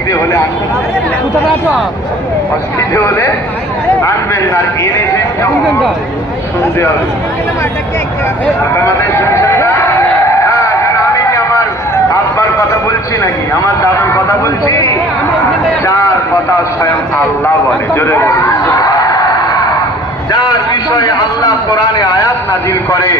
অস্থিতে হলে আনবেন, অস্থিতে হলে আনবেন না। এনে শুনতে হবে, মাথায় শুনছেন না? হ্যাঁ, আমি কি আমার আব্বার কথা বলছি নাকি আমার দাদুর কথা বলছি? যার কথা স্বয়ং আল্লাহ বলে, জোরে বলুন, যার বিষয়ে আল্লাহ কোরআনে আয়াত নাজিল করে।